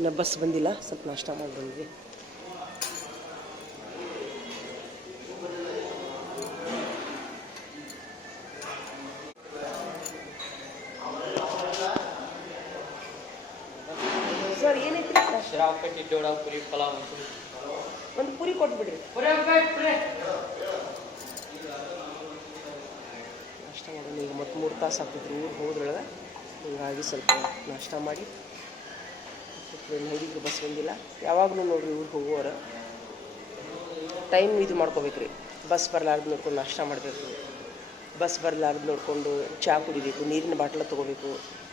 ಇನ್ನು ಬಸ್ ಬಂದಿಲ್ಲ, ಸ್ವಲ್ಪ ನಾಷ್ಟ ಮಾಡಿ ಬಂದ್ವಿ. ಸರ್ ಏನೈತಿ? ಒಂದು ಪೂರಿ ಕೊಟ್ಬಿಡ್ರಿ. ನಾಷ್ಟ ಮಾಡೋಣ. ಈಗ ಮತ್ತೆ 3 ತಾಸು ಆಗ್ತಿದ್ರು ಊರಿಗೆ ಹೋದ್ರೊಳಗೆ. ಹೀಗಾಗಿ ಸ್ವಲ್ಪ ನಾಷ್ಟ ಮಾಡಿ ಹುಡುಗಿಗೆ ಬಸ್ ಬಂದಿಲ್ಲ. ಯಾವಾಗಲೂ ನೋಡ್ರಿ ಊರಿಗೆ ಹೋಗೋರು ಟೈಮ್ ಇದು ಮಾಡ್ಕೋಬೇಕ್ರಿ. ಬಸ್ ಬರಲಾರ್ದು ನೋಡ್ಕೊಂಡು ನಾಷ್ಟ ಮಾಡಬೇಕು, ಬಸ್ ಬರಲಾರ್ದು ನೋಡಿಕೊಂಡು ಚಹಾ ಕುಡಿಬೇಕು, ನೀರಿನ ಬಾಟ್ಲ ತೊಗೋಬೇಕು.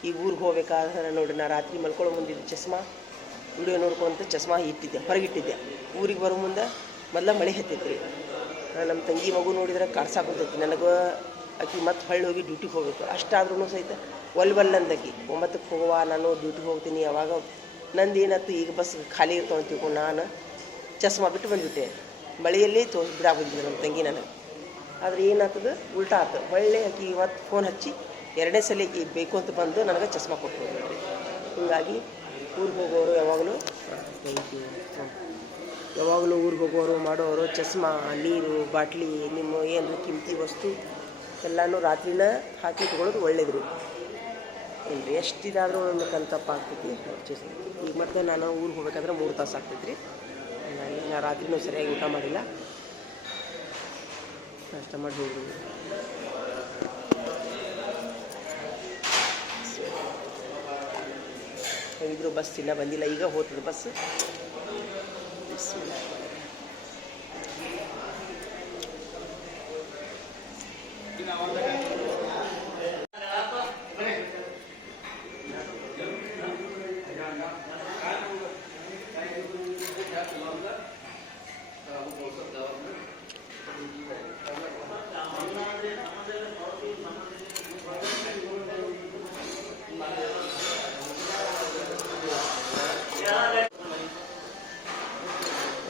ಈಗ ಊರಿಗೆ ಹೋಗ್ಬೇಕಾದ್ರೆ ನೋಡ್ರಿ, ನಾ ರಾತ್ರಿ ಮಲ್ಕೊಳ್ಳೋ ಮುಂದಿದ್ದು ಚಸ್ಮಾ ವಿಡಿಯೋ ನೋಡ್ಕೊಂತ ಚಸ್ಮಾ ಇಟ್ಟಿದ್ದೆ, ಹೊರಗಿಟ್ಟಿದ್ದೆ. ಊರಿಗೆ ಬರೋ ಮುಂದೆ ಮೊದಲ ಮಳೆ ಹತ್ತೈತ್ರಿ. ನಮ್ಮ ತಂಗಿ ಮಗು ನೋಡಿದ್ರೆ ಕಾಡ್ಸಾಕೊಂತೈತಿ ನನಗೆ. ಆಕಿ ಮತ್ತೆ ಹೊಳ್ಳಿ ಹೋಗಿ ಡ್ಯೂಟಿಗೆ ಹೋಗ್ಬೇಕು. ಅಷ್ಟಾದ್ರೂ ಸಹಿತ ಒಲ್ವಲ್ಲಂದಕಿ 9ಕ್ಕೆ ಹೋಗುವ, ನಾನು ಡ್ಯೂಟಿಗೆ ಹೋಗ್ತೀನಿ. ಅವಾಗ ನಂದು ಏನಾಯ್ತು, ಈಗ ಬಸ್ ಖಾಲಿ ಇರ್ತಾವೆ ಅಂತ ತಿಳ್ಕೊಂಡು ನಾನು ಚಸ್ಮಾ ಬಿಟ್ಟು ಬಂದುಬಿಟ್ಟೆ. ಮಳೆಯಲ್ಲಿ ಬಿಡಾಕ್ ಬಂದಿದ್ದೆ ನಮ್ಮ ತಂಗಿ ನನಗೆ. ಆದರೆ ಏನಾಗ್ತದೆ, ಉಲ್ಟಾ ಆಯ್ತು. ಒಳ್ಳೆ ಆಕಿ ಇವತ್ತು ಫೋನ್ ಹಚ್ಚಿ 2ನೇ ಸಲ ಆಕಿ ಬೇಕು ಅಂತ ಬಂದು ನನಗೆ ಚಸ್ಮಾ ಕೊಟ್ಟು ಹೋಗ್ಬಿಟ್ರಿ. ಹೀಗಾಗಿ ಊರಿಗೆ ಹೋಗೋರು ಯಾವಾಗಲೂ ಊರಿಗೆ ಹೋಗೋರು ಮಾಡೋರು ಚಸ್ಮಾ, ನೀರು ಬಾಟ್ಲಿ, ನಿಮ್ಮ ಏನು ಕಿಮ್ತಿ ವಸ್ತು ಎಲ್ಲನೂ ರಾತ್ರಿನ ಹಾಕಿ ತೊಗೊಳೋದು ಒಳ್ಳೇದು ರೀ. ಏನು ರೀ, ಎಷ್ಟಿದಾದರೂ ಒಂದು ಕಲ್ತಪ್ಪ ಆಗ್ತೈತಿ. ಈಗ ಮತ್ತೆ ನಾನು ಊರಿಗೆ ಹೋಗ್ಬೇಕಾದ್ರೆ 3 ತಾಸು ಆಗ್ತೈತಿ ರೀ. ಹೀಗಾಗಿ ನಾ ರಾತ್ರಿನೂ ಸರಿಯಾಗಿ ಊಟ ಮಾಡಿಲ್ಲ, ನಾಷ್ಟ ಮಾಡಿ ಹೋಗ್ಬೋದು. ಇದ್ರು ಬಸ್ ಇನ್ನೂ ಬಂದಿಲ್ಲ, ಈಗ ಹೋಗ್ತದೆ ಬಸ್.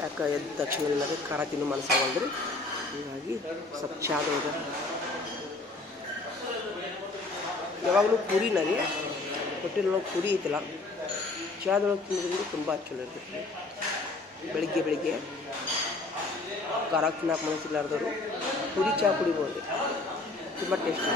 ಯಾಕೆ ಎದ್ದ ತಕ್ಷಣ ನನಗೆ ಖಾರ ತಿನ್ನೋ ಮನಸ್ಸಾಗಲ್ರಿ. ಹೀಗಾಗಿ ಸ್ವಲ್ಪ ಚಾದೊಳಗೆ ಯಾವಾಗಲೂ ಪೂರಿನ ರೀ, ಹೊಟ್ಟೆನೊಳಗೆ ಪೂರಿ ಐತಲ್ಲ, ಚಾದೊಳಗೆ ತಿನ್ನೋದ್ರಿಂದ ತುಂಬ ಚಲೋ ಇರ್ತೈತಿ. ಬೆಳಿಗ್ಗೆ ಖಾರ ತಿನ್ನೋಕೆ ಮನಸ್ಸಿಲ್ಲಾರ್ದವರು ಪೂರಿ ಚಹಾ ಕುಡಿಬೋದು, ತುಂಬ ಟೇಸ್ಟ್.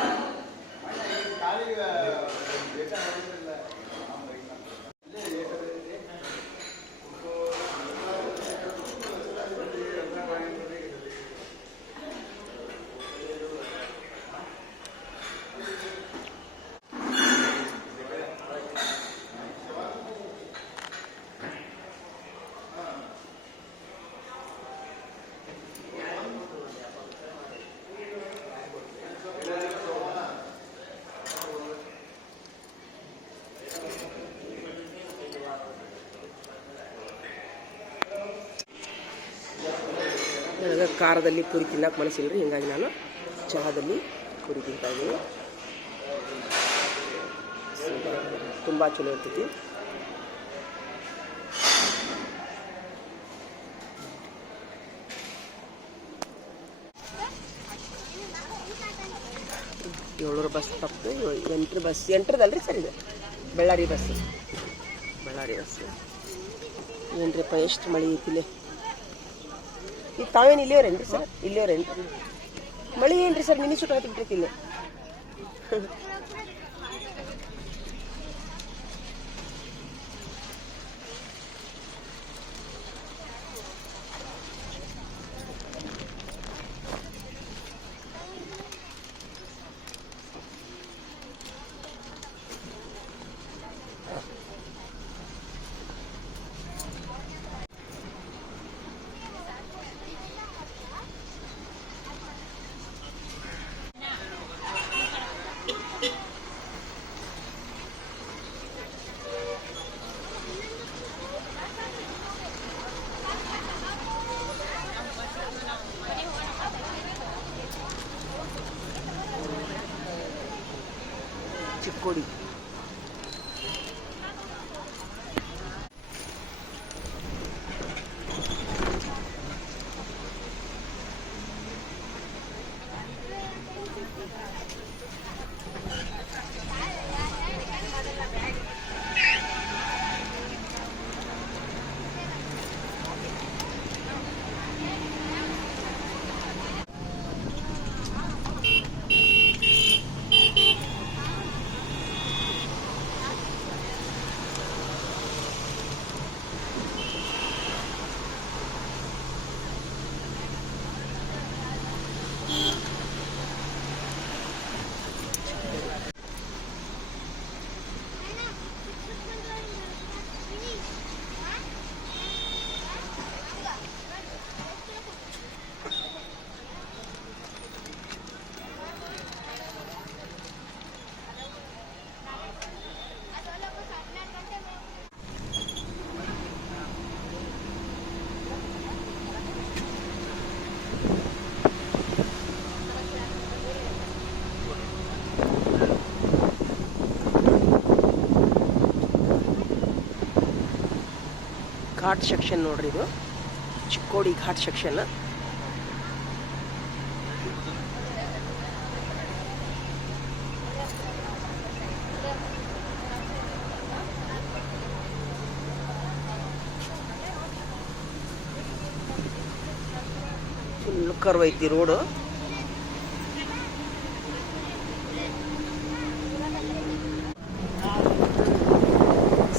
ನನಗೆ ಖಾರದಲ್ಲಿ ಪೂರಿ ತಿನ್ನೋಕೆ ಮನಸ್ಸಿಲ್ಲ ರೀ. ಹೀಗಾಗಿ ನಾನು ಚಹಾದಲ್ಲಿ ಪೂರಿ ತಿಂತಾಯಿದ್ದೀನಿ. ತುಂಬ ಚಲೋ ಇರ್ತೈತಿ. ಏಳೂರು ಬಸ್ ತಪ್ಪು 8 ಬಸ್ 8ರದಲ್ರಿ ಸರ್ ಇದು ಬಳ್ಳಾರಿ ಬಸ್. ಏನ್ರಿಪ್ಪ ಎಷ್ಟು ಮಳೆ ಐತಿಲ್ಲ. ಈಗ ತಾವೇನು ಇಲ್ಲಿಯವರೇನ್ರಿ ಸರ್? ಇಲ್ಲಿಯವರೇನ್ರಿ? ಮಳೆ ಏನ್ರಿ ಸರ್? ನಿನ್ನೆ ಸುಟ್ಟು ಹತ್ತಿಬಿಟ್ಟೈತಿ ಇಲ್ಲಿ. ಚಿಕ್ಕೋಡಿ ಘಾಟ್ ಸೆಕ್ಷನ್ ನೋಡ್ರಿ, ಇದು Chikkodi ghat section. Full curve ಐತಿ ರೋಡು.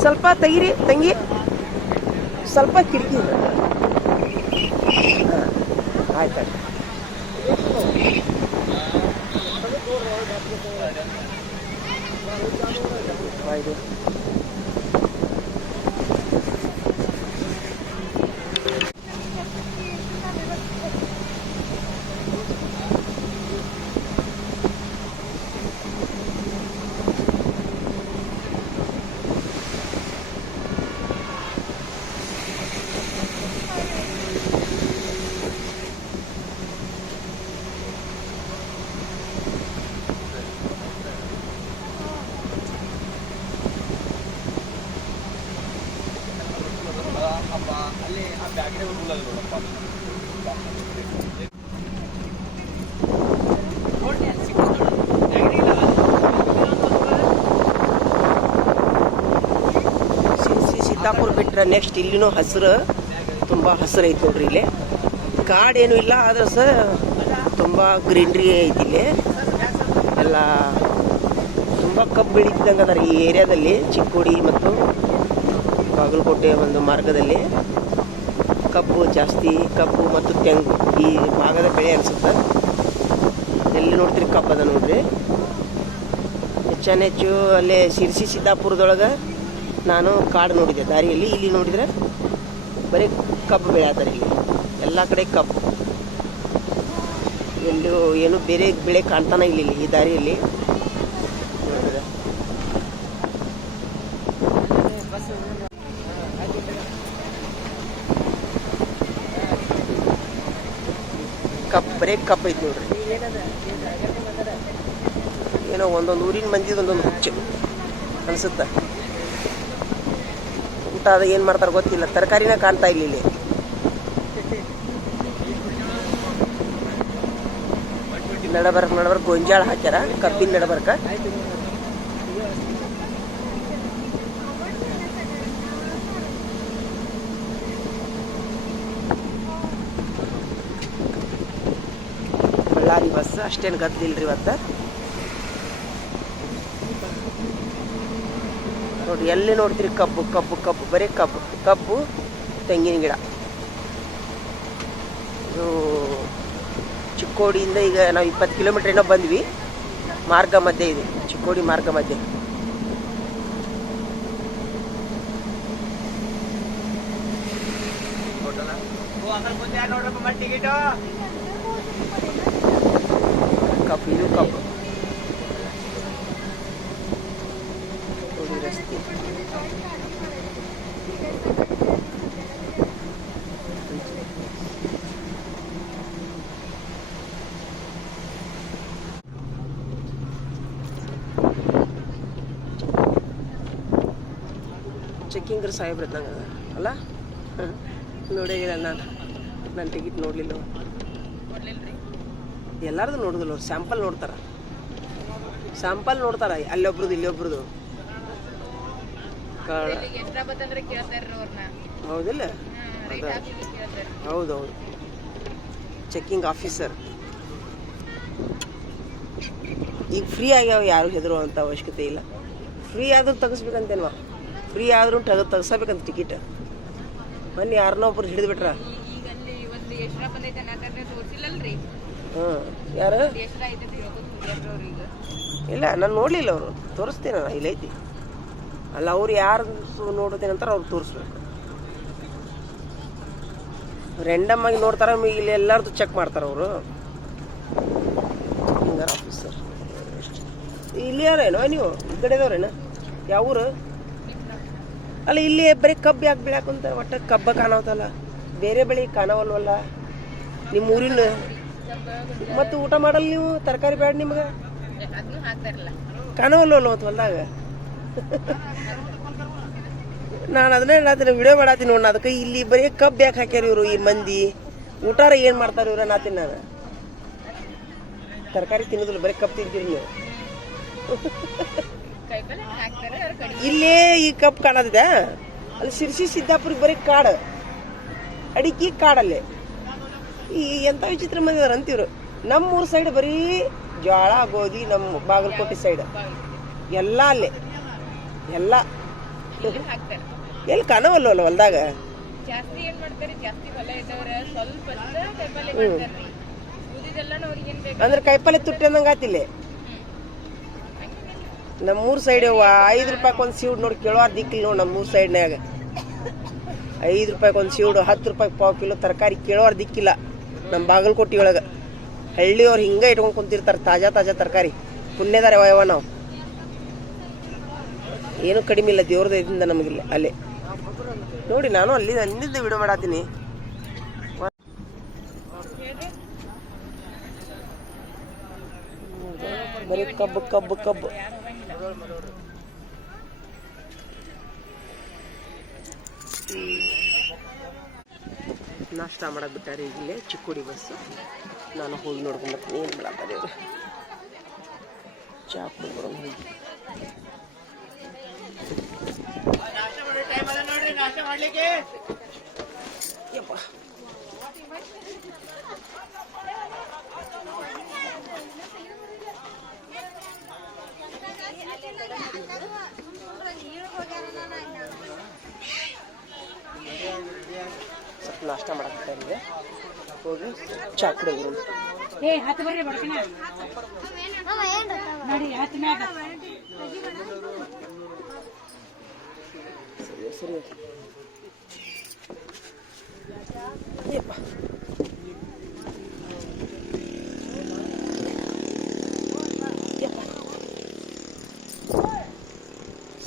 ಸ್ವಲ್ಪ ತೆಗಿರಿ ತಂಗಿ, ಸ್ವಲ್ಪ ಕಿಟಕಿ. ಆಯ್ತು ಆಯ್ತು. ಸಿದ್ದಾಪುರ ಬಿಟ್ರೆ ನೆಕ್ಸ್ಟ್ ಇಲ್ಲಿನೂ ಹಸಿರು, ತುಂಬ ಹಸಿರು ಐತಿ ನೋಡ್ರಿ. ಇಲ್ಲಿ ಕಾಡೇನು ಇಲ್ಲ, ಆದ್ರೆ ಸಹ ತುಂಬ ಗ್ರೀನ್ರಿ ಐತಿ. ಇಲ್ಲಿ ಎಲ್ಲ ತುಂಬ ಕಬ್ಬು ಬೆಳೀತಿದ್ದಂಗೆ ಅದಾರ ಈ ಏರಿಯಾದಲ್ಲಿ. ಚಿಕ್ಕೋಡಿ ಮತ್ತು ಬಾಗಲಕೋಟೆ ಒಂದು ಮಾರ್ಗದಲ್ಲಿ ಕಬ್ಬು ಜಾಸ್ತಿ, ಕಬ್ಬು ಮತ್ತು ತೆಂಗು ಈ ಭಾಗದ ಬೆಳೆ ಅನಿಸುತ್ತೆ. ಎಲ್ಲಿ ನೋಡ್ತೀರಿ ಕಬ್ಬು ಅದ ನೋಡ್ರಿ. ಹೆಚ್ಚು ಅಲ್ಲೇ ಶಿರ್ಸಿ ಸಿದ್ದಾಪುರದೊಳಗೆ ನಾನು ಕಾಡು ನೋಡಿದೆ ದಾರಿಯಲ್ಲಿ. ಇಲ್ಲಿ ನೋಡಿದರೆ ಬರೀ ಕಬ್ಬು ಬೆಳೆ ಆತಾರೆ. ಇಲ್ಲಿ ಎಲ್ಲ ಕಡೆ ಕಬ್ಬು, ಎಲ್ಲೂ ಏನು ಬೇರೆ ಬೆಳೆ ಕಾಣ್ತಾನೆ ಇಲ್ಲ ಈ ದಾರಿಯಲ್ಲಿ. ಕಬ್ಬು ಬರೀ ಕಬ್ಬು ಐತಿ ನೋಡ್ರಿ. ಏನೋ ಒಂದೊಂದು ಊರಿನ ಮಂದಿದ ಒಂದೊಂದು ಹುಚ್ಚು ಅನ್ಸುತ್ತೆ. ಊಟ ಅದು ಏನು ಮಾಡ್ತಾರೆ ಗೊತ್ತಿಲ್ಲ. ತರಕಾರಿನ ಕಾಣ್ತಾ ಇಲ್ಲ ಇಲ್ಲಿ. ನಡಬರ್ಕ ಗೊಂಜಾಳ ಹಾಕ್ಯಾರ ಕಬ್ಬಿನ ನಡಬರ್ಕ. ಬಳ್ಳಾರಿ ಬಸ್ ಅಷ್ಟೇನು ಗದ್ದಲಿಲ್ರಿ ಇವತ್ತು ನೋಡಿ. ಎಲ್ಲಿ ನೋಡ್ತೀರಿ ಕಬ್ಬು ಕಬ್ಬು ಕಬ್ಬು, ಬರೀ ಕಬ್ಬು ಕಬ್ಬು, ತೆಂಗಿನ ಗಿಡ. ಇದು ಚಿಕ್ಕೋಡಿಯಿಂದ ಈಗ ನಾವು 20 ಕಿಲೋಮೀಟ್ರ್ ಏನೋ ಬಂದ್ವಿ. ಮಾರ್ಗ ಮಧ್ಯೆ ಇದೆ, ಚಿಕ್ಕೋಡಿ ಮಾರ್ಗ ಮಧ್ಯೆ. ಕಬ್ಬು, ಇದು ಕಬ್ಬು ರಸ್ತೆ. ಚೆಕ್ಕಿಂಗ್ ಸಾಹೇಬ್ರ ಇದ್ದಂಗೆ ಅಲ್ಲ. ನೋಡಿಲ್ಲ ನಾನು ಟಿಕೆಟ್ ನೋಡಲಿಲ್ಲ. ಎಲ್ಲರದು ನೋಡೋದಿಲ್ಲ ಅವ್ರು, ಸ್ಯಾಂಪಲ್ ನೋಡ್ತಾರೆ. ಸ್ಯಾಂಪಲ್ ನೋಡ್ತಾರೆ, ಅಲ್ಲೊಬ್ರದ್ದು ಇಲ್ಲೊಬ್ರದ್ದು. ಹೌದಿಲ್ಲ, ಹೌದೌದು. ಚೆಕ್ಕಿಂಗ್ ಆಫೀಸರ್ ಈಗ ಫ್ರೀ ಆಗ್ಯಾವ, ಯಾರು ಹೆದರುವಂಥ ಅವಶ್ಯಕತೆ ಇಲ್ಲ. ಫ್ರೀ ಆದ್ರೂ ತೆಗಿಸ್ಬೇಕಂತೇನ್ವ, ಫ್ರೀ ಆದ್ರೂ ತೆಗಿಸ್ಬೇಕಂತ ಟಿಕೆಟ್. ಬನ್ನಿ ಯಾರನ್ನೋ ಒಬ್ರು ಹಿಡಿದು ಬಿಟ್ರ. ಯಾರು ಇಲ್ಲ, ನಾನು ನೋಡಲಿಲ್ಲ. ಅವರು ತೋರಿಸ್ತೀನಿ ನಾನು, ಇಲ್ಲೈತಿ. ಅಲ್ಲ, ಅವ್ರು ಯಾರು ನೋಡ್ತೇನೆ ಅಂತಾರೆ ಅವ್ರು ತೋರಿಸ್ಬೇಕು. ರ್ಯಾಂಡಮ್ ಆಗಿ ನೋಡ್ತಾರೆ. ಇಲ್ಲಿ ಎಲ್ಲರದು ಚೆಕ್ ಮಾಡ್ತಾರೆ ಅವರು. ಹಿಂಗಾರ ಆಫೀಸರ್ ಇಲ್ಲಿ ಯಾರೇನೋ ನೀವು ಈ ಕಡೆದವ್ರೇನ? ಯಾವ ಊರು? ಅಲ್ಲ, ಇಲ್ಲಿ ಬರೀ ಕಬ್ಬು ಯಾಕೆ ಬೆಳ್ಯಾಕಂತ? ಒಟ್ಟು ಕಬ್ಬ ಕಾಣವತ್ತಲ್ಲ, ಬೇರೆ ಬೆಳೆ ಕಾಣವಲ್ವಲ್ಲ ನಿಮ್ಮ ಊರಿನ. ಮತ್ತು ಊಟ ಮಾಡಲ್ಲ ನೀವು? ತರಕಾರಿ ಬೇಡ ನಿಮ್ಗೆ? ಕಾಣವಲ್ವಲ್ಲ ಮತ್ತು ಹೊಲ್ದಾಗ. ನಾನು ಅದನ್ನೇ ಹೇಳತ್ತೀನಿ, ವಿಡಿಯೋ ಮಾಡತ್ತೀನಿ ನೋಡ್. ಅದಕ್ಕೆ ಇಲ್ಲಿ ಬರೀ ಕಬ್ಬು ಯಾಕೆ ಹಾಕ್ಯಾರ ಇವರು ಈ ಮಂದಿ? ಊಟಾರ ಏನು ಮಾಡ್ತಾರೆ ಇವ್ರ ನಾತೀನಿ ನಾನು. ತರಕಾರಿ ತಿನ್ನೋದಿಲ್ಲ, ಬರೀ ಕಬ್ಬು ತಿಂತೀರಿ ನೀವು. ಇಲ್ಲೇ ಈ ಕಬ್ಬು ಕಾಣದಿದೆ, ಅಲ್ಲಿ ಶಿರ್ಸಿ ಸಿದ್ದಾಪುರಿಗೆ ಬರೀ ಕಾಡು, ಅಡಿಕೆ ಕಾಡಲ್ಲೇ. ಈ ಎಂಥ ವಿಚಿತ್ರ ಮಂದಿ ಅದಾರ ಅಂತೀವ್ರು. ನಮ್ಮೂರು ಸೈಡ್ ಬರೀ ಜೋಳ ಗೋಧಿ, ನಮ್ಮ ಬಾಗಲಕೋಟೆ ಸೈಡ್ ಎಲ್ಲ ಅಲ್ಲೇ ಎಲ್ಲ ಎಲ್ಲಿ ಕಾಣವಲ್ಲ ಹೊಲ್ದಾಗ. ಅಂದ್ರೆ ಕಾಯಿಪಲ್ಲೆ ತುಟ್ಟಿ ಅಂದಂಗ ಆತಿಲ್ಲ. ನಮ್ಮೂರ್ ಸೈಡ್ 5 ರೂಪಾಯಿ ಒಂದು ಸೀಡ್ ನೋಡಿ, ಕೇಳೋ ದಿಕ್ಕಿಲ್ಲ ನೋಡಿ. ನಮ್ಮೂರ್ ಸೈಡ್ನ್ಯಾಗ 5 ರೂಪಾಯಿ ಒಂದು ಸೀಡು, 10 ರೂಪಾಯಿ ಪಾವು ಕಿಲೋ ತರಕಾರಿ ಕೇಳೋರ್ ದಿಕ್ಕಿಲ್ಲ. ನಮ್ಮ ಬಾಗಲಕೋಟೆ ಒಳಗೆ ಹಳ್ಳಿಯವ್ರು ಹಿಂಗೆ ಇಟ್ಕೊಂಡು ಕುಂತಿರ್ತಾರೆ ತಾಜಾ ತಾಜಾ ತರಕಾರಿ. ಪುಣ್ಯದಾರ ಯಾವ ನಾವು, ಏನು ಕಡಿಮೆ ಇಲ್ಲ ದೇವ್ರದ ಇದರಿಂದ ನಮಗಿಲ್ಲ. ಅಲ್ಲೇ ನೋಡಿ, ನಾನು ಅಲ್ಲಿಂದ ವಿಡಿಯೋ ಮಾಡತ್ತೀನಿ. ಬರೀ ಕಬ್ಬು ಕಬ್ಬು ಕಬ್ಬು. ನಾಷ್ಟ ಮಾಡಕ್ ಬಿಟ್ಟಾರೆ ಈಗಲೇ ಚಿಕ್ಕೋಡಿ ಬಸ್ಸು. ನಾನು ಹೋಗಿ ನೋಡ್ಕೊಂಡು ಬರ್ತೀನಿ ಏನು ಮಾಡತ್ತಾರೆ ಇವರು. ಚಾ ಕುಡ್ಕೊಂಡು ಹೋಗಿ ಯಪ್ಪ. ಸ್ವಲ್ಪ ನಾಷ್ಟ ಮಾಡಕ್ಕೆ ಇದೆ, ಹೋಗಿ ಚಾ ಕುಡಿಯೋದು. ಸರಿ ಸರಿ ಯಪ್ಪ.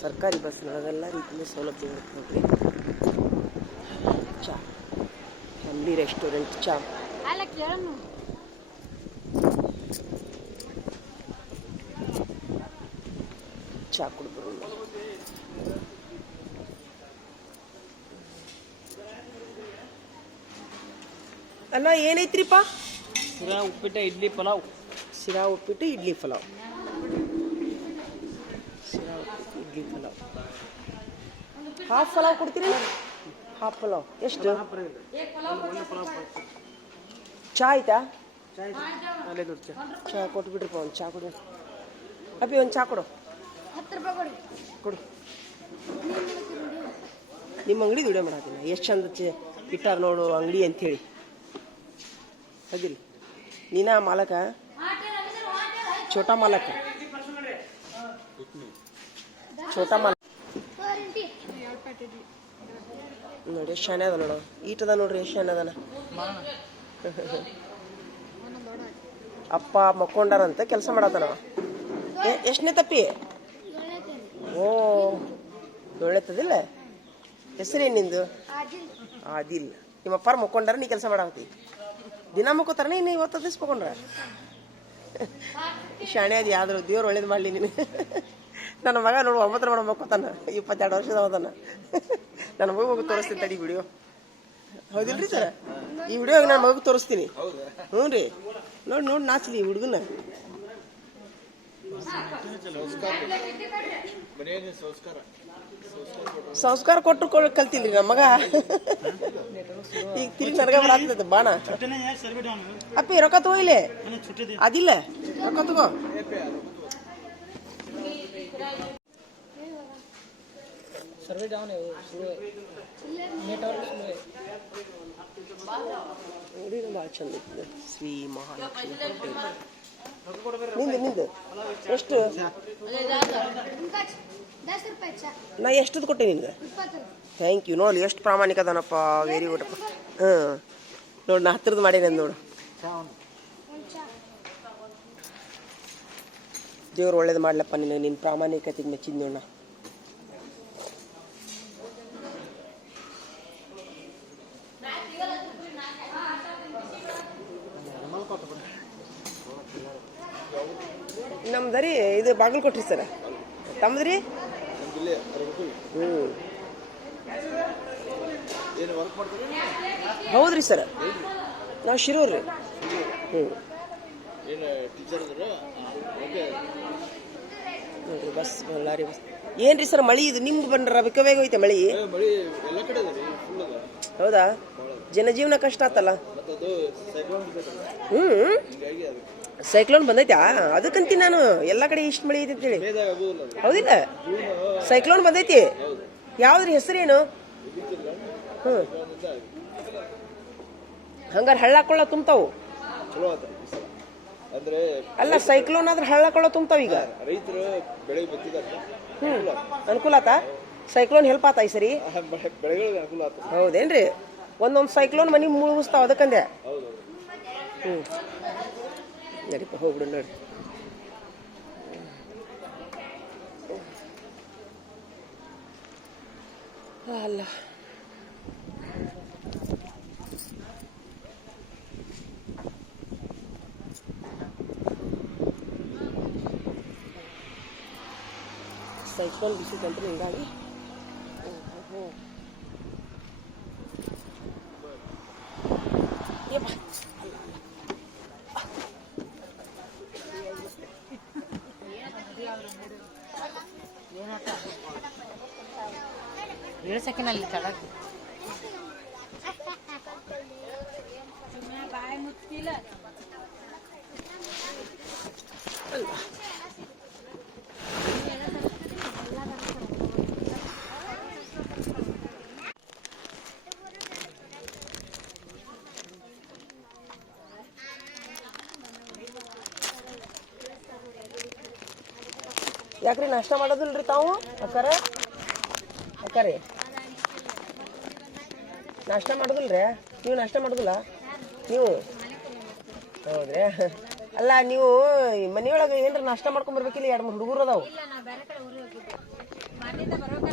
ಸರ್ಕಾರಿ ಬಸ್ನೊಳಗೆಲ್ಲ ರೀತಿಯ ಸೌಲಭ್ಯ ಇರುತ್ತೆ ನೋಡ್ರಿ. ಚಾ, ಫ್ಯಾಮಿಲಿ ರೆಸ್ಟೋರೆಂಟ್ ಚಾ. ಚಾ ಕುಡಿದ್ರು. ಅಲ್ಲ ಏನೈತ್ರಿಪ್ಪ? ಶಿರಾ ಉಪ್ಪಿಟ್ಟು ಇಡ್ಲಿ ಪಲಾವ್. ಶಿರಾ ಉಪ್ಪಿಟ್ಟು ಇಡ್ಲಿ ಪಲಾವ್. ಶಿರಾ ಉಪ್ಪಿಟ್ಟು ಇಡ್ಲಿ ಪಲಾವ್. ಹಾಫ್ ಪಲಾವ್ ಕೊಡ್ತೀರಿ? ಹಾಫ್ ಪಲಾವ್ ಎಷ್ಟು? ಚಾ ಆಯ್ತಾ? ಚಾ ಕೊಟ್ಬಿಡ್ರಿಪ್ಪ, ಒಂದು ಚಾ ಕೊಡು. ಅಪ್ಪಿ ಒಂದು ಚಾ ಕೊಡು. 10 ರೂಪಾಯಿ ಕೊಡು. ನಿಮ್ಮ ಅಂಗಡಿ ವಿಡಿಯೋ ಮಾಡತ್ತೀನಿ. ಎಷ್ಟು ಚಂದ ಇಟ್ಟಾರ ನೋಡು ಅಂಗಡಿ ಅಂಥೇಳಿ. ಹೌದಿಲ್ಲ, ನೀನಾ ಮಾಲಕ? ಛೋಟಾ ಮಾಲಕ, ಛೋಟಾ ಮಾಲಕ ನೋಡಿ. ಎಷ್ಟು ಶಾನೆ ಅದ ನೋಡು, ಈಟದ ನೋಡ್ರಿ, ಎಷ್ಟು ಶಾನೆ ಅದನ. ಅಪ್ಪ ಮಕ್ಕೊಂಡಾರಂತ ಕೆಲಸ ಮಾಡತ್ತಾನವ. ಎಷ್ಟನೇ ತಪ್ಪಿ? ಓ, ಒಳ್ಳೆತದಿಲ್ಲ. ಹೆಸರೇನು ನಿಂದು? ಆದಿಲ್. ನಿಮ್ಮ ಅಪ್ಪಾರ ಮಕ್ಕೊಂಡಾರ, ನೀ ಕೆಲಸ ಮಾಡಾಕತ್ತಿ. ದಿನ ಮಕ್ಕೋತಾರ, ನೀನು ಇವತ್ತು ದಿಸ್ಕೊಂಡ್ರ ಶಾಣೆ ಅದು. ಯಾವ್ದು ದೇವ್ರು ಒಳ್ಳೇದು ಮಾಡಲಿ ನೀನು. ನನ್ನ ಮಗ ನೋಡು 9 ಮಾಡ ಮಕ್ಕೋತಾನ, 22 ವರ್ಷದ ಹೋದಾನ. ನನ್ನ ಮಗ ಹೋಗಿ ತೋರಿಸ್ತೀನಿ ತಡಿ ವಿಡಿಯೋ. ಹೌದಿಲ್ರಿ ಸರ್? ಈ ವಿಡಿಯೋ ನನ್ನ ಮಗ ತೋರಿಸ್ತೀನಿ. ಹ್ಞೂ ರೀ, ನೋಡಿ ನೋಡಿ ನಾಚ್ಲಿ ಹುಡುಗನ. ಸಂಸ್ಕಾರ ಕೊಟ್ಟರು ಕಲ್ತಿಲ್ರಿ ನಮ್ಮ ಮಗ. ಈಗ ತಿರುಗಿ ನನಗ ಬರಾಗ್ತದೆ ಬಾಣ. ಅಪ್ಪಿ ರೊಕ್ಕ ತಗೋಯಿಲೆ, ಅದಿಲ್ಲ ರೊಕ್ಕ ತಗೋ. ಸರ್ವೆ ಡೌನ್ है वो स्लो है, नेटवर्क स्लो है. ನೋಡಿ ಭಾಳ ಚಂದ ಇರ್ತದೆ. ಶ್ರೀ ಮಹಾಲಕ್ಷ್ಮಿ ಹೋಟೆಲ್. ನಿಂದು ಎಷ್ಟು? 10 ರೂಪಾಯಿ. ನಾ ಎಷ್ಟದು ಕೊಟ್ಟೆ ನಿನ್ಗೆ? Thank you. ನೋಡಿ ಎಷ್ಟು ಪ್ರಾಮಾಣಿಕ ಅದಾನಪ್ಪ. Very good. ಹಾಂ ನೋಡಿ, ನಾ ಹತ್ತಿರದ್ದು ಮಾಡೇನೆ ನೋಡು. ದೇವ್ರು ಒಳ್ಳೇದು ಮಾಡ್ಲಪ್ಪ ನಿನ್ನ. ನಿನ್ನ ಪ್ರಾಮಾಣಿಕತೆಗೆ ಮೆಚ್ಚಿದ್ ನೋಡ. ನಮ್ದರಿ ಇದು ಬಾಗಲಕೋಟ್ರಿ ಸರ. ತಮ್ಮದ್ರಿ? ಹ್ಞೂ ಹೌದ್ರಿ ಸರ್, ನಾವು ಶಿರೂರ್ ರೀ. ನೋಡ್ರಿ ಬಸ್ ಲಾರಿ ಬಸ್ ಏನ್ರಿ ಸರ್ ಮಳಿ ಇದು ನಿಮ್ಗೆ ಬಂದ್ರ ಬೇಗ ಹೋಯ್ತೆ ಮಳಿ? ಹೌದಾ, ಜನಜೀವನ ಕಷ್ಟ ಆತಲ್ಲ. ಸೈಕ್ಲೋನ್ ಬಂದೈತಾ? ಅದಕ್ಕಂತೀನಿ ನಾನು ಎಲ್ಲ ಕಡೆ ಇಷ್ಟು ಮಳಿ ಐತಿ ಅಂತೇಳಿ. ಹೌದಿಲ್ಲ, ಸೈಕ್ಲೋನ್ ಬಂದೈತಿ. ಯಾವ್ದ್ರಿ ಹೆಸರೇನು? ಹಂಗಾರೆ ಹಳ್ಳಕೊಳ್ಳ ತುಂಬ್ತಾವು. ಅಲ್ಲ, ಸೈಕ್ಲೋನ್ ಆದ್ರೆ ಹಳ್ಳಕೊಳ್ಳ ತುಂಬ್ತಾವ. ಈಗ ರೈತರು ಬೆಳೆ ಬಿತ್ತಿದ್ದಾರೆ, ಅನುಕೂಲ ಆತ. ಸೈಕ್ಲೋನ್ ಹೆಲ್ಪ್ ಆತ ಈ ಸರಿ. ಬೆಳೆಗಳಿಗೆ ಅನುಕೂಲ ಆತ. ಹೌದೇನ್ರಿ? ಒಂದೊಂದು ಸೈಕ್ಲೋನ್ ಮನಿ ಮುಳುಗಿಸ್ತಾವ, ಅದಕ್ಕಂದೆ. ನಡೀಪ ಹೋಗ್ಬಿಡು ನೋಡಿ. ಅಲ್ಲ ಸೈಕ್ಲೋನ್ ಬಿಸಿ ಕಂಟ್ರಿ ಹಿಂಗಾಗಿ ಇಳಿಸಕ್ಕಿನಲ್ಲಿ ತಳಕ್ಕೆ ಯಾಕ್ರಿ ನಾಷ್ಟ ಮಾಡೋದಿಲ್ರಿ ತಾವು? ಅಕ್ಕಾರ ಅಕ್ಕಾರಿ ನಾಷ್ಟ ಮಾಡೋದಿಲ್ರಿ? ನೀವು ನಾಷ್ಟ ಮಾಡೋದಿಲ್ಲ ನೀವು? ಹೌದ್ರಿ. ಅಲ್ಲ, ನೀವು ಮನೆಯೊಳಗೆ ಏನ್ರ ನಾಷ್ಟ ಮಾಡ್ಕೊಂಡ್ಬರ್ಬೇಕಿಲ್ಲ. 2-3 ಹುಡುಗರು ಅದಾವು.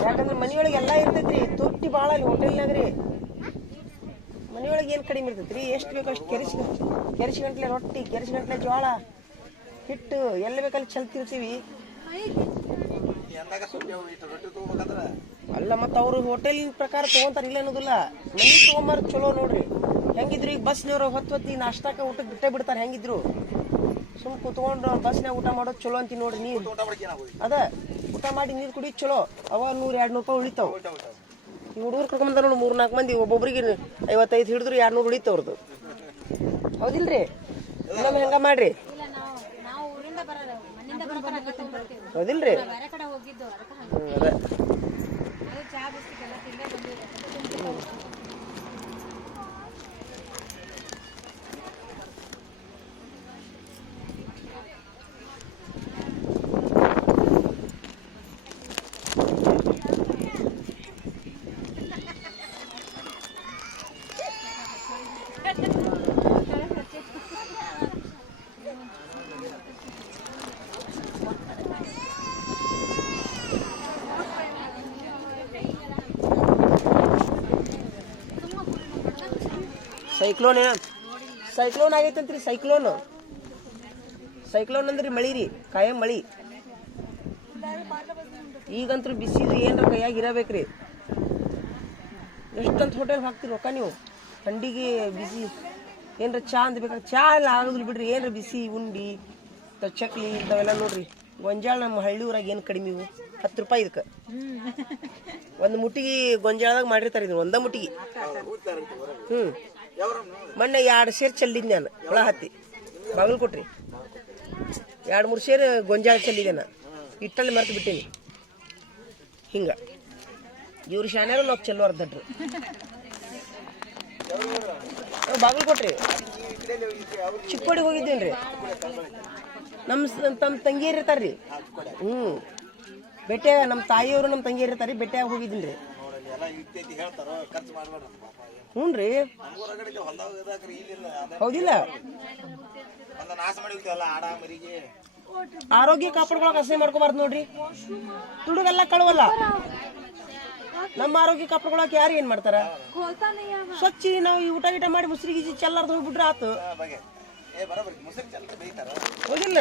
ಯಾಕಂದ್ರೆ ಮನೆಯೊಳಗೆ ಎಲ್ಲ ಇರ್ತೈತ್ರಿ. ತುಟ್ಟಿ ಭಾಳ ಅಲ್ಲಿ ಹೋಟೆಲ್ನಾಗ್ರಿ. ಮನೆಯೊಳಗೆ ಏನು ಕಡಿಮೆ ಇರ್ತೈತ್ರಿ? ಎಷ್ಟು ಬೇಕೋ ಅಷ್ಟು ಕೆರೆಸಿ ಗಂಟ್ಲೆ ರೊಟ್ಟಿ, ಕೆರೆಸಿ ಗಂಟ್ಲೆ ಜೋಳ, ಹಿಟ್ಟು ಎಲ್ಲ ಬೇಕಲ್ಲಿ ಚೆಲ್ತಿರ್ತೀವಿ. ಅಲ್ಲ, ಮತ್ತು ಅವರು ಹೋಟೆಲಿನ ಪ್ರಕಾರ ತೊಗೊಂತಾರ, ಇಲ್ಲ ಅನ್ನೋದಿಲ್ಲ. ಮನೆ ತೊಗೊಂಬಾರ ಚಲೋ ನೋಡ್ರಿ. ಹೆಂಗಿದ್ರು ಈಗ ಬಸ್ನವ್ರು ಹೊತ್ತಿ ನಾಷ್ಟಾಕ ಊಟಕ್ಕೆ ಬಿಟ್ಟೇ ಬಿಡ್ತಾರೆ. ಹೆಂಗಿದ್ರು ಸುಮ್ ಕುತ್ಕೊಂಡು ಬಸ್ನಾಗ ಊಟ ಮಾಡೋದು ಚಲೋ ಅಂತೀವಿ ನೋಡ್ರಿ. ನೀರು ಅದ ಊಟ ಮಾಡಿ ನೀರು ಕುಡಿಯೋದು ಚಲೋ. ಅವ 100-200 ರೂಪಾಯಿ ಉಳಿತಾವ. ಈ ಹುಡುಗರು ಕರ್ಕೊಂಬಂದ ನೋಡಿ 3-4 ಮಂದಿ, ಒಬ್ಬೊಬ್ರಿಗೆ 55 ಹಿಡಿದ್ರು 200 ಉಳಿತಾವ್ರದ್ದು. ಹೌದಿಲ್ರಿ? ಇನ್ನೊಮ್ಮೆ ಹೆಂಗ ಮಾಡ್ರಿ. ಹೌದಿಲ್ರಿ? ಅದ ಸೈಕ್ಲೋನ್ ಆಗೈತಂತ್ರಿ. ಸೈಕ್ಲೋನ್ ಅಂದ್ರಿ ಮಳಿ ರೀ, ಕಾಯಂ ಮಳಿ. ಈಗಂತೂ ಬಿಸಿದು ಏನ್ರ ಕೈಯಾಗಿ ಇರಬೇಕ್ರಿ. ಎಷ್ಟಂತ ಹೋಟೆಲ್ ಹಾಕ್ತಿರಿ ರೊಕ್ಕ ನೀವು? ಥಂಡಿಗೆ ಬಿಸಿ ಏನ್ರ ಚಾ ಅಂತ ಬೇಕಾಗ ಚಾ ಎಲ್ಲ ಆಗೋದಿಲ್ಲ ಬಿಡ್ರಿ. ಏನ್ರ ಬಿಸಿ ಉಂಡಿ ಚಕ್ಲಿ ಇಂಥವೆಲ್ಲ ನೋಡ್ರಿ. ಗೊಂಜಾಳ ನಮ್ಮ ಹಳ್ಳಿ ಊರಾಗ ಏನು ಕಡಿಮೆ ಇವು 10 ರೂಪಾಯಿ ಇದಕ್ಕೆ. ಒಂದು ಮುಟ್ಟಿಗೆ ಗೊಂಜಾಳದಾಗ ಮಾಡಿರ್ತಾರೆ. ಇದನ್ನ ಒಂದ ಮುಟ್ಟಿಗೆ. ಮೊನ್ನೆ 2 ಸೇರ್ ಚೆಲ್ಲಿದ್ ನಾನು ಹುಳ ಹತ್ತಿ ಬಾಗಲಕೋಟ್ರಿ. 2-3 ಸೇರ್ ಗೊಂಜಾಳ ಚೆಲ್ಲಿದೆ ನಾ. ಇಟ್ಟಲ್ಲಿ ಮರ್ತು ಬಿಟ್ಟೀನಿ. ಹಿಂಗ ಇವ್ರು ಶಾನ್ಯಾರು ನಾವು ಚೆಲ್ಲೋ ಅರ್ಧಟ್ರು. ಬಾಗಲಕೋಟ್ರಿ ಚಿಕ್ಕೋಡಿಗೆ ಹೋಗಿದ್ದೀನ್ರಿ. ನಮ್ಮ ತಂಗಿಯರು ಇರ್ತಾರ್ರಿ. ಬೆಟ್ಟಾಗ ನಮ್ಮ ತಾಯಿಯವರು ನಮ್ಮ ತಂಗಿಯರು ಇರ್ತಾರ್ರಿ. ಬೆಟ್ಟಾಗ ಹೋಗಿದ್ದೀನಿ ರೀ. ಹ್ಞೂ ರೀ. ಹೌದಿಲ್ಲ? ಆರೋಗ್ಯ ಕಾಪಾಡ್ಕೊಳಕ್ ಅಸಹ್ಯ ಮಾಡ್ಕೋಬಾರ್ದು ನೋಡ್ರಿ. ತುಡುಗೆಲ್ಲ ಕಳುವಲ್ಲ. ನಮ್ಮ ಆರೋಗ್ಯ ಕಾಪಾಡ್ಕೊಳಕ್ ಯಾರು ಏನ್ ಮಾಡ್ತಾರ? ಸ್ವಚ್ಛ ನಾವು ಈ ಊಟ ಗೀಟ ಮಾಡಿ ಮುಸ್ರಿ ಗೀಜಿ ಚೆಲ್ಲಾರ್ದು ಹೋಗ್ಬಿಟ್ರೆ ಆತು. ಹೌದಿಲ್ಲ?